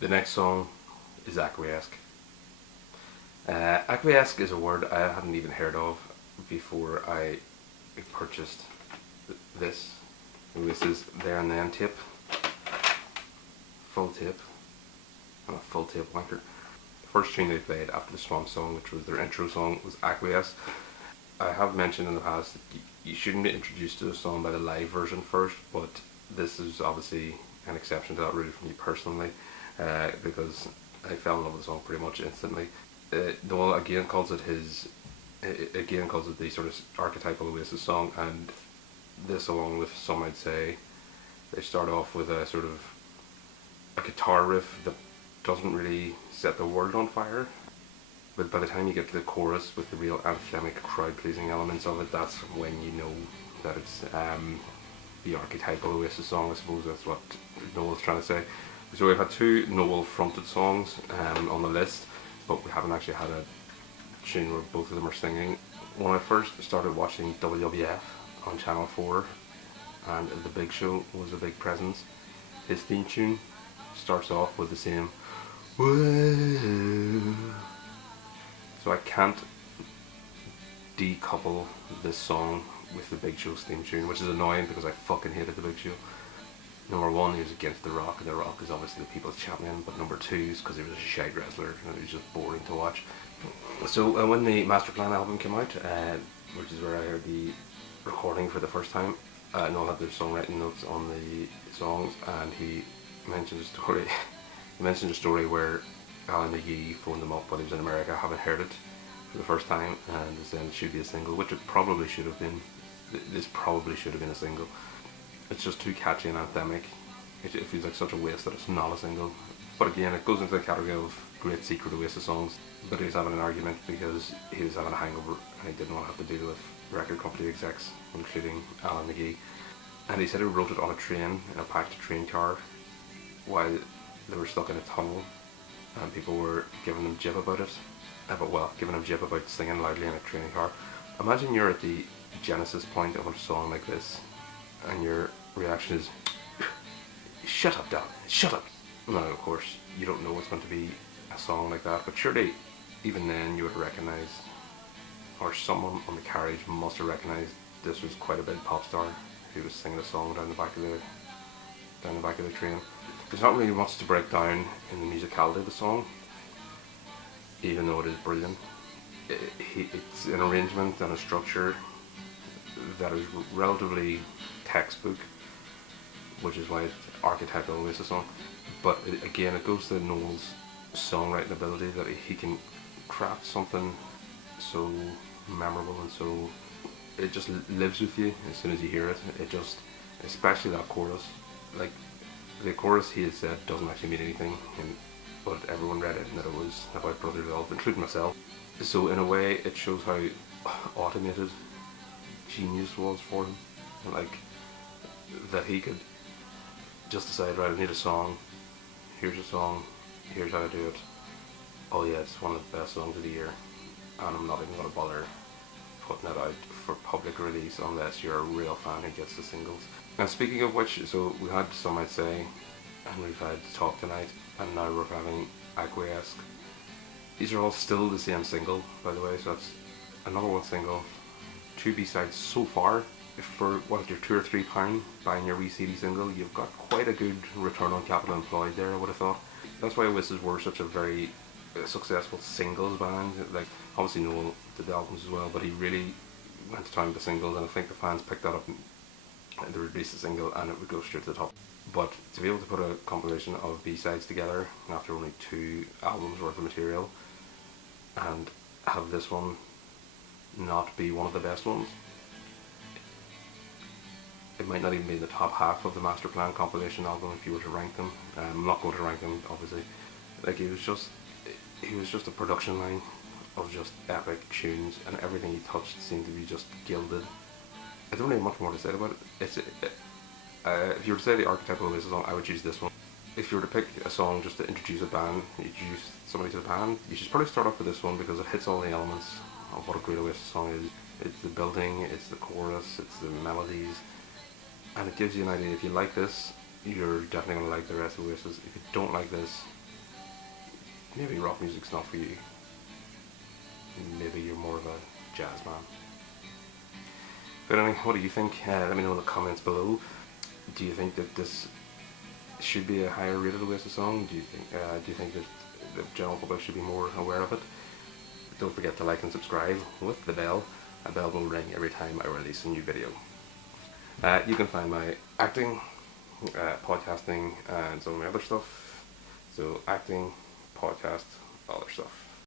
The next song is Acquiesce. Acquiesce is a word I hadn't even heard of before I purchased this. This is There and Then tape. Full tape. I'm a full tape wanker. The first tune they played after the Swamp song, which was their intro song, was Acquiesce. I have mentioned in the past that you shouldn't be introduced to a song by the live version first, but this is obviously an exception to that rule for me personally, because I fell in love with the song pretty much instantly. Noel again calls it the sort of archetypal Oasis song, and this, along with some, I'd say, they start off with a sort of a guitar riff that doesn't really set the world on fire, but by the time you get to the chorus with the real anthemic, crowd-pleasing elements of it, that's when you know that it's the archetypal Oasis song. I suppose that's what Noel's trying to say. So we've had two Noel-fronted songs on the list, but we haven't actually had a tune where both of them are singing. When I first started watching WWF on Channel 4, and The Big Show was a big presence, his theme tune starts off with the same "Whoa." So I can't decouple this song with The Big Show's theme tune, which is annoying because I fucking hated The Big Show. Number one, he was against The Rock, and The Rock is obviously the people's champion, but number two is because he was a shite wrestler and it was just boring to watch. So when the Masterplan album came out, which is where I heard the recording for the first time, Noel had the songwriting notes on the songs, and he mentioned a story. He mentioned a story where Alan McGee phoned him up when he was in America, having heard it for the first time, and saying it should be a single, which it probably should have been. This probably should have been a single. It's just too catchy and anthemic. It feels like such a waste that it's not a single. But again, it goes into the category of great secret Oasis songs. But he was having an argument because he was having a hangover and he didn't want to have to deal with record company execs, including Alan McGee. And he said he wrote it on a train, in a packed train car, while they were stuck in a tunnel and people were giving them jib about it. Giving him jib about singing loudly in a train car. Imagine you're at the genesis point of a song like this, and your reaction is, "Shut up, Dan, shut up." Now, of course, you don't know it's going to be a song like that, but surely, even then, you would recognise, or someone on the carriage must have recognised this was quite a big pop star who was singing a song down the back of the train. There's not really much to break down in the musicality of the song, even though it is brilliant. It's an arrangement and a structure that is relatively textbook, which is why it's archetypal Oasis song. But again, it goes to Noel's songwriting ability, that he can craft something so memorable and so it just lives with you as soon as you hear it. It just, especially that chorus, like the chorus he had said doesn't actually mean anything, but everyone read it and that it was about brotherly love, including myself. So in a way, it shows how automated genius was for him, like that he could just decide, right, I need a song, here's a song, here's how to do it. Oh yeah, it's one of the best songs of the year, and I'm not even going to bother putting it out for public release unless you're a real fan who gets the singles. And speaking of which, so we had Some Might Say, and we've had Talk Tonight, and now we're having Acquiesce. These are all still the same single, by the way, so that's another one single, 2 B-sides so far. If for what, your £2 or £3 buying your wee CD single, you've got quite a good return on capital employed there, I would have thought. That's why Oasis were such a very successful singles band. Like, obviously Noel did the albums as well, but he really went to town with the singles, and I think the fans picked that up and they released the single and it would go straight to the top. But to be able to put a compilation of B-sides together after only 2 albums worth of material, and have this one not be one of the best ones, it might not even be in the top half of the Masterplan compilation album if you were to rank them. I'm not going to rank them, obviously. Like, he was just a production line of just epic tunes, and everything he touched seemed to be just gilded. I don't really have much more to say about it. If you were to say the archetypal Oasis song, I would choose this one. If you were to pick a song just to introduce a band, introduce somebody to the band, you should probably start off with this one because it hits all the elements of what a great Oasis song is. It's the building, it's the chorus, it's the melodies, and it gives you an idea. If you like this, you're definitely going to like the rest of Oasis. If you don't like this, maybe rock music's not for you. Maybe you're more of a jazz man. But anyway, what do you think? Let me know in the comments below. Do you think that this should be a higher rated Oasis song? Do you think that the general public should be more aware of it? Don't forget to like and subscribe with the bell. A bell will ring every time I release a new video. You can find my acting, podcasting, and some of my other stuff. So acting, podcast, other stuff.